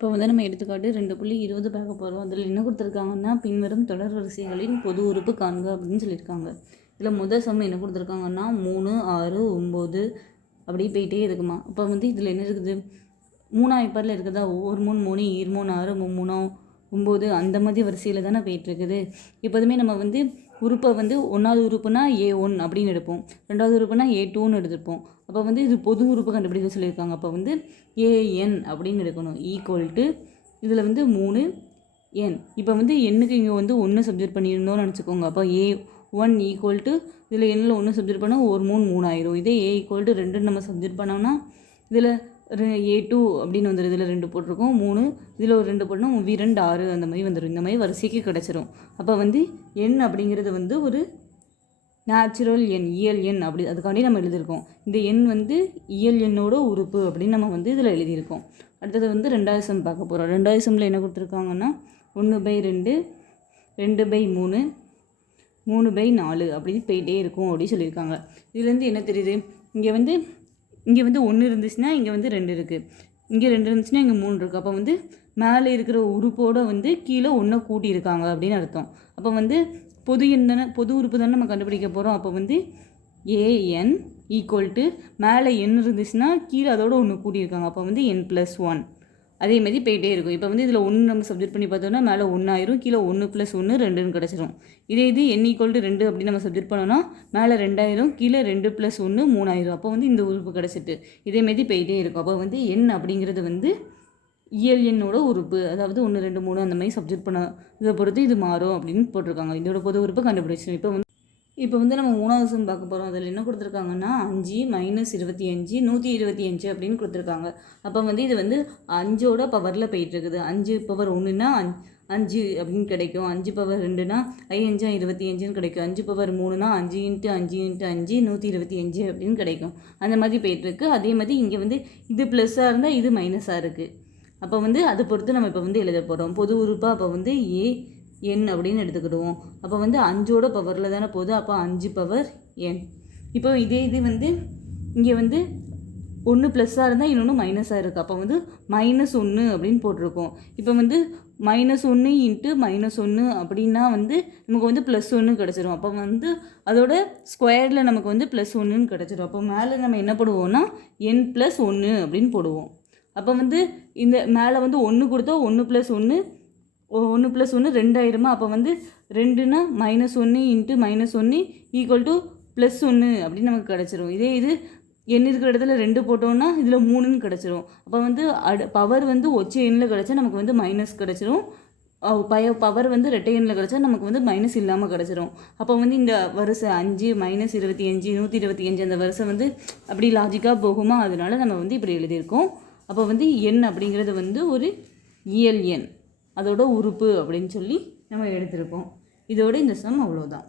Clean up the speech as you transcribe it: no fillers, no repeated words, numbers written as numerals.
இப்போ வந்து நம்ம எடுத்துக்காட்டு 2.20 பார்க்க போகிறோம். அதில் என்ன கொடுத்துருக்காங்கன்னா, பின்வரும் தொடர் வரிசைகளின் பொது உறுப்பு காண்க அப்படின்னு சொல்லியிருக்காங்க. இதில் முதல் சம் என்ன கொடுத்துருக்காங்கன்னா 3, 6, 9 அப்படி போயிட்டே இருக்குமா. அப்போ வந்து இதில் என்ன இருக்குது, 3 ஐப்பாரில் இருக்குதா, ஒரு 3 3 ஈர் 3 6 3 9 அந்த மாதிரி வரிசையில் தானே போயிட்டுருக்குது. எப்போதுமே நம்ம வந்து உறுப்பை வந்து ஒன்றாவது உறுப்புனா A1 அப்படின்னு எடுப்போம், ரெண்டாவது உறுப்புனா A2ன்னு எடுத்துப்போம். அப்போ வந்து இது பொது உறுப்பு கண்டுபிடிக்க சொல்லியிருக்காங்க. அப்போ வந்து AN அப்படின்னு எடுக்கணும், ஈக்குவல் டு இதில் வந்து 3n. இப்போ வந்து எண்ணுக்கு இங்கே வந்து 1 சப்ஜெக்ட் பண்ணியிருந்தோம்னு நினச்சிக்கோங்க. அப்போ A1 ஈக்குவல் டு இதில் எண்ணில் 1 சப்ஜெக்ட் பண்ணால் ஒரு 3 ஆயிரும். இதே A ஈக்குவல் டு 2 நம்ம சப்ஜெக்ட் பண்ணோம்னா இதில் A2 அப்படின்னு வந்துடும். இதில் 2 போட்டிருக்கோம், 3 இதில் ஒரு 2 போட்டோம், 2 6 அந்த மாதிரி வந்துடும். இந்த மாதிரி வரிசைக்கு கிடச்சிரும். அப்போ வந்து எண் அப்படிங்கிறது வந்து ஒரு நேச்சுரல் எண், இயல் எண் அப்படி அதுக்காண்டி நம்ம எழுதியிருக்கோம். இந்த எண் வந்து இயல் எண்ணோட உறுப்பு அப்படின்னு நம்ம வந்து இதில் எழுதியிருக்கோம். அடுத்தது வந்து 2வது சம் பார்க்க போகிறோம். 2வது சம்மில் என்ன கொடுத்துருக்காங்கன்னா 1/2, 2/3, 3/4 அப்படின்னு போயிட்டே இருக்கும் அப்படின்னு சொல்லியிருக்காங்க. இதுலேருந்து என்ன தெரியுது, இங்கே வந்து 1 இருந்துச்சுன்னா இங்கே வந்து 2 இருக்குது, இங்கே 2 இருந்துச்சுன்னா இங்கே 3 இருக்குது. அப்போ வந்து மேலே இருக்கிற உறுப்போடு வந்து கீழே 1 கூட்டியிருக்காங்க அப்படின்னு அர்த்தம். அப்போ வந்து பொது எண் தானே, பொது உறுப்பு தானே நம்ம கண்டுபிடிக்க போகிறோம். அப்போ வந்து AN ஈக்குவல் டு மேலே எண் இருந்துச்சுன்னா கீழே அதோட 1 கூட்டியிருக்காங்க. அப்போ வந்து n+1 அதேமாதிரி போயிட்டே இருக்கும். இப்போ வந்து இதில் 1 நம்ம சப்ஜெக்ட் பண்ணி பார்த்தோம்னா மேலே 1 ஆயிரும், கீழே 1 + 1 2ன்னு கிடச்சிரும். இதே இது n ஈக்குவல் டு 2 அப்படின்னு நம்ம சப்ஜெக்ட் பண்ணோம்னா மேலே 2 ஆயிரும், கீழே 2 + 1 3 ஆயிரும். அப்போ வந்து இந்த உறுப்பு கிடச்சிட்டு இதேமாதிரி போயிட்டே இருக்கும். அப்போ வந்து n அப்படிங்கிறது வந்து இயல் எண்ணோட உறுப்பு, அதாவது 1 2 3 அந்த மாதிரி சப்ஜெக்ட் பண்ண இதை பொறுத்து இது மாறும் அப்படின்னு போட்டிருக்காங்க. இதோட பொது உறுப்பு கண்டுபிடிச்சோம். இப்போ வந்து நம்ம 3வது சம் பார்க்க போகிறோம். அதில் என்ன கொடுத்துருக்காங்கன்னா 5 - 25 125 அப்படின்னு கொடுத்துருக்காங்க. அப்போ வந்து இது வந்து 5ஓட பவரில் போயிட்டுருக்குது. 5 பவர் 1ன்னா 5 அப்படின்னு கிடைக்கும், 5 பவர் 2னா 5 5 25ன்னு கிடைக்கும், 5 பவர் 3னா 5 × 5 × 5 125 அப்படின்னு கிடைக்கும். அந்த மாதிரி போயிட்டுருக்கு. அதே மாதிரி இங்கே வந்து இது ப்ளஸ்ஸாக இருந்தால் இது மைனஸாக இருக்குது. அப்போ வந்து அதை பொறுத்து நம்ம இப்போ வந்து எழுத போகிறோம். பொது உறுப்பாக அப்போ வந்து AN அப்படின்னு எடுத்துக்கிடுவோம். அப்போ வந்து 5ஓட பவரில் தானே போகுது. அப்போ 5 பவர் n. இப்போ இதே இது வந்து இங்கே வந்து 1 ப்ளஸ்ஸாக இருந்தால் இன்னொன்று மைனஸாக இருக்குது. அப்போ வந்து -1 அப்படின்னு போட்டிருக்கோம். இப்போ வந்து -1 × -1 அப்படின்னா வந்து நமக்கு வந்து +1 கிடச்சிரும். அப்போ வந்து அதோட ஸ்கொயரில் நமக்கு வந்து +1ன்னு கிடச்சிரும். அப்போ மேலே நம்ம என்ன போடுவோம்னா n+1 அப்படின்னு போடுவோம். அப்போ வந்து இந்த மேலே வந்து 1 கொடுத்தா 1 + 1 2 ஆயிருமா. அப்போ வந்து 2னா -1 × -1 ஈக்குவல் டு +1 அப்படின்னு நமக்கு கிடச்சிரும். இதே இது எண் இருக்கிற இடத்துல 2 போட்டோம்னா இதில் 3ன்னு கிடச்சிரும். அப்போ வந்து பவர் வந்து ஒற்றை எண்ணில் கிடச்சா நமக்கு வந்து மைனஸ் கிடச்சிரும், பவர் வந்து ரெட்டை எண்ணில் கிடச்சா நமக்கு வந்து மைனஸ் இல்லாமல் கிடச்சிரும். அப்போ வந்து இந்த வரிசை 5 -25 125 அந்த வரிசை வந்து அப்படி லாஜிக்காக போகுமா, அதனால நம்ம வந்து இப்படி எழுதியிருக்கோம். அப்போ வந்து எண் அப்படிங்கிறது வந்து ஒரு இயல் எண், அதோட உறுப்பு அப்படின்னு சொல்லி நம்ம எடுத்திருக்கோம். இதோட இந்த சம் அவ்வளோதான்.